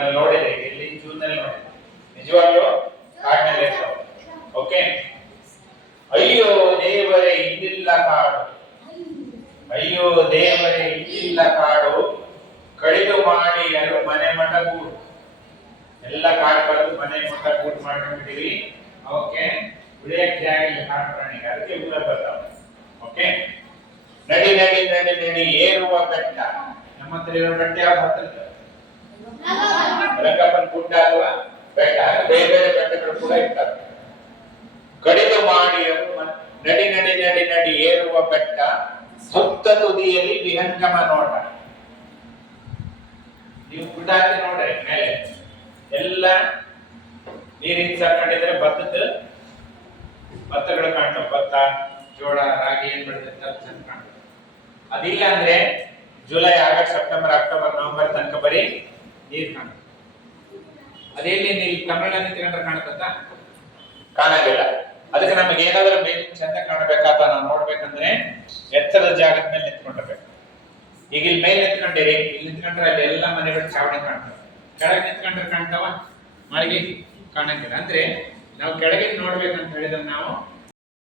ನಾನು ನೋಡಿದೆ ಇಲ್ಲಿ ಜೂನ್ ನಲ್ಲಿ ನೋಡಿದೆ ನಿಜವಾಗ್ಲೂ ಕಾಡಿನಲ್ಲಿ ಇರ್ತಾವೆ. ಓಕೆ. ಅಯ್ಯೋ ದೇವರೇ ಇಲ್ಲಿಲ್ಲ ಕಾಡು, ಅಯ್ಯೋ ದೇವರೇ ಇಲ್ಲಿಲ್ಲ ಕಾಡು, ಕಡಿದು ಮಾಡಿ ಯಾರು ಮನೆ ಮಠ ಗೂಡು. ಎಲ್ಲ ಕಾಡು ಬರೆದು ಮನೆ ಮಠ ಗೂಡು ಮಾಡ್ಕೊಂಡ್ಬಿಟ್ಟಿವಿ. ಓಕೆ. ಉಳಿಯಕ್ಕೆ ಆಗಿಲ್ಲ ಕಾಡು ಪ್ರಾಣಿಗೆ, ಅದಕ್ಕೆ ಊರ ಬರ್ತಾವೆ. ಓಕೆ. ನಡಿ ನಡಿ ನಡಿ ನಡಿ ಏರುವ ಬೆಟ್ಟ. ನಮ್ಮ ಹತ್ರ ಇರೋ ಬೆಟ್ಟ ಯಾವ್ದು ಹತ್ತಿರ? ರಂಗಪ್ಪನ ಗುಡ್ಡ ಅಲ್ವಾ ಬೆಟ್ಟ. ಬೇರೆ ಬೇರೆ ಬೆಟ್ಟಗಳು ಕೂಡ ಇರ್ತವೆ. ಕಡಿದು ಮಾಡಿ ನಡಿ ನಡಿ ನಡಿ ನಡಿ ಏರುವ ಬೆಟ್ಟ, ಸುತ್ತ ತುದಿಯಲ್ಲಿ ವಿಹಂಗಮ ನೋಟ. ನೀವು ಗುಡ್ಡ ಹಾಕಿ ನೋಡ್ರಿ ಮೇಲೆ ಎಲ್ಲ ನೀರಿನ ಸಾಕೊಂಡಿದ್ರೆ ಭತ್ತಗಳು ಕಾಣ್ತಾವ. ಭತ್ತ, ಜೋಳ, ರಾಗಿ ಏನ್ ಬೆಳೆದಿರ್ತಾರೆ ಚಂದ ಕಾಣ್ತವೆ. ಅದಿಲ್ಲ ಅಂದ್ರೆ July, August, September, October, November ತನಕ ಬರೀ ನೀರ್ ಕಾಣುತ್ತೆ. ಅದೇಲಿ ನೀವು ತಮಿಳ್ನಾಡು ನಿಂತ್ಕೊಂಡ್ರೆ ಕಾಣುತ್ತ? ಕಾಣಂಗಿಲ್ಲ. ಅದಕ್ಕೆ ನಮಗೆ ಏನಾದ್ರೂ ಮೇಲೆ ಚಂದ ಕಾಣಬೇಕಾದ ನಾವು ನೋಡ್ಬೇಕಂದ್ರೆ ಎತ್ತರದ ಜಾಗದ ಮೇಲೆ ನಿಂತ್ಕೊಂಡಿರ್ಬೇಕು. ಈಗ ಇಲ್ಲಿ ಮೇಲೆ ನಿಂತ್ಕೊಂಡಿರಿ, ಇಲ್ಲಿ ನಿಂತ್ಕೊಂಡ್ರೆ ಅಲ್ಲಿ ಎಲ್ಲ ಮನೆಗಳು ಚಾವಣಿ ಕಾಣ್ತವೆ. ಕೆಳಗೆ ನಿಂತ್ಕೊಂಡ್ರೆ ಕಾಣ್ತಾವ? ಮಾಳಿಗೆ ಕಾಣಂಗಿಲ್ಲ. ಅಂದ್ರೆ ನಾವು ಕೆಳಗೆ ನೋಡ್ಬೇಕಂತ ಹೇಳಿದ್ರೆ ನಾವು